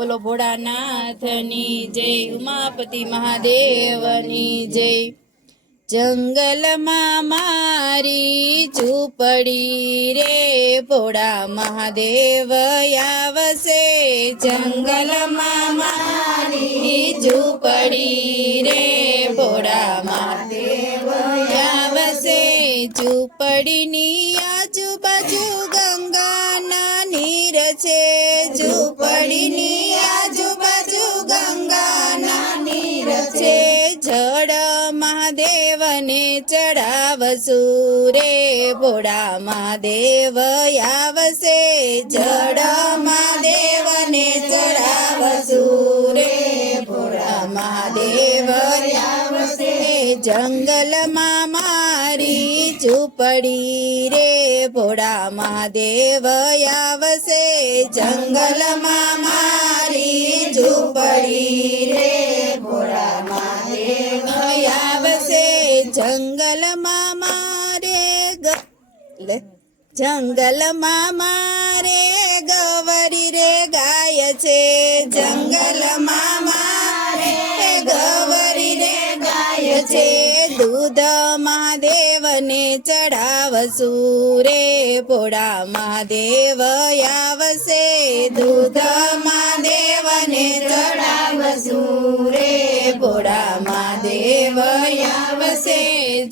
બોલો ભોળાનાથની જય, ઉમાપતિ મહાદેવની જય। જંગલમાં મારી ઝૂંપડી રે ભોળા મહાદેવ આવશે। જંગલમાં મારી ઝૂંપડી રે ભોળા મહાદેવ આવશે। ઝૂંપડીની આજુબાજુ ગંગાના નીર છે। ઝૂંપડીની આજુબાજુ ગંગાના નીર છે। જળ મહાદેવને ચડાવશું રે ભોળા મહાદેવ આવશે। જળ મહાદેવને ચડાવશું રે ભોળા મહાદેવ આવશે। જંગલમાં મારી ઝૂંપડી રે ભોળા મહાદેવ આવશે। જંગલમાં મારી ઝૂંપડી રે ભોળા મહાદેવ આવશે। જંગલમાં મારે ગવરી રે ગાય છે। જંગલમાં મારે ગવરી રે ગાય છે। દૂધ મહાદેવને ચડાવશું રે ભોળા મહાદેવ આવશે। દૂધ મહાદેવને ચડાવશું રે ભોળા મહાદેવ આવશે।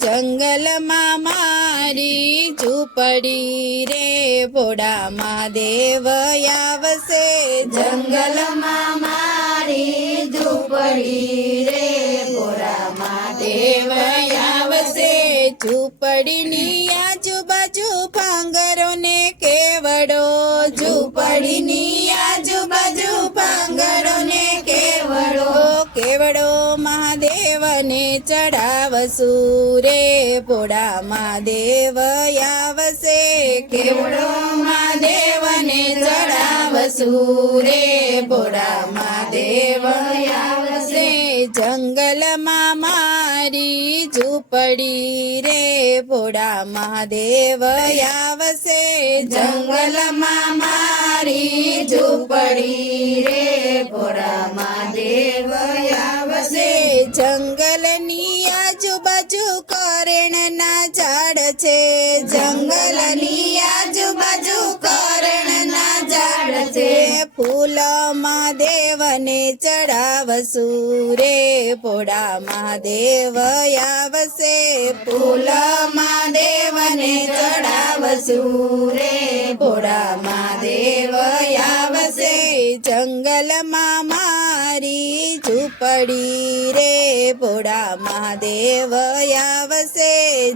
જંગલમાં મારી ઝૂંપડી રે ભોળા મહાદેવ આવશે। જંગલમાં મારી ઝૂંપડી રે ભોળા મહાદેવ આવશે। ઝૂંપડીની આજુબાજુ ભાંગરો ને કેવડો। ઝૂંપડીની આજુબાજુ ભાંગરો ને કેવડો। કેવડો મહાદેવને ચડાવશું રે ભોળા મહાદેવ આવશે। કેવડો મહાદેવને ચડાવશું રે ભોળા મહાદેવ આવશે। જંગલમાં મારી ઝૂંપડી રે ભોળા મહાદેવ આવશે। જંગલમાં મારી ઝૂંપડી રે ભોળા મહાદેવ આવશે। જંગલની આજુબાજુ કરેણના ઝાડ છે। જંગલની આજુબાજુ કરેણના ઝાડ છે। ફૂલ મહાદેવને ચડાવશું રે ભોળા મહાદેવ આવશે। ફૂલ મહાદેવને ચડાવશું રે ભોળા મહાદેવ આવશે। જંગલમાં મારી ઝૂંપડી રે ભોળા મહાદેવ આવશે।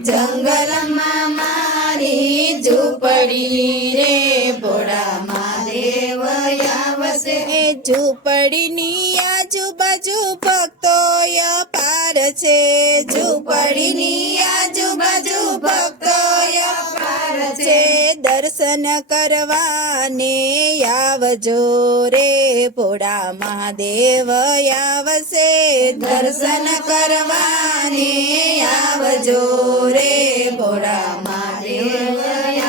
જંગલમાં મારી ઝૂંપડી રે ભોળા મહાદેવ આવશે। ઝૂંપડીની આજુબાજુ ભક્તો અપાર છે। ઝૂંપડીની આજુબાજુ ભક્તો અપાર છે। દર્શન કરવાને આવજો રે ભોળા મહાદેવ આવશે। દર્શન કરવાને આવજો રે ભોળા મહાદેવ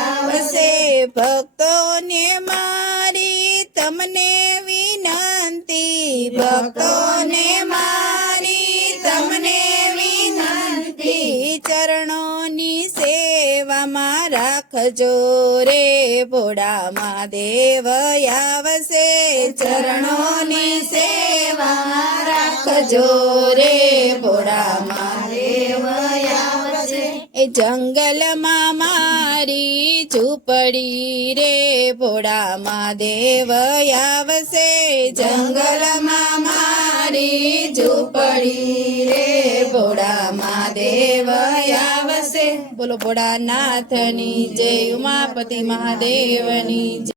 આવશે। ભક્તોને મારી તમને વિનંતી। ભક્તોને મારી તમને વિનંતી। ચરણોની સેવામાં રાખજો રે ભોળા મહાદેવ આવશે। ચરણોની સેવામાં રાખજો રે ભોળા મહાદેવ આવશે। એ જંગલમાં મારી ઝૂંપડી રે ભોળા મહાદેવ આવશે। જંગલમાં મારી ઝૂંપડી રે ભોળા મહાદેવ આવશે। બોલો ભોળાનાથની જય, ઉમાપતિ મહાદેવની જય।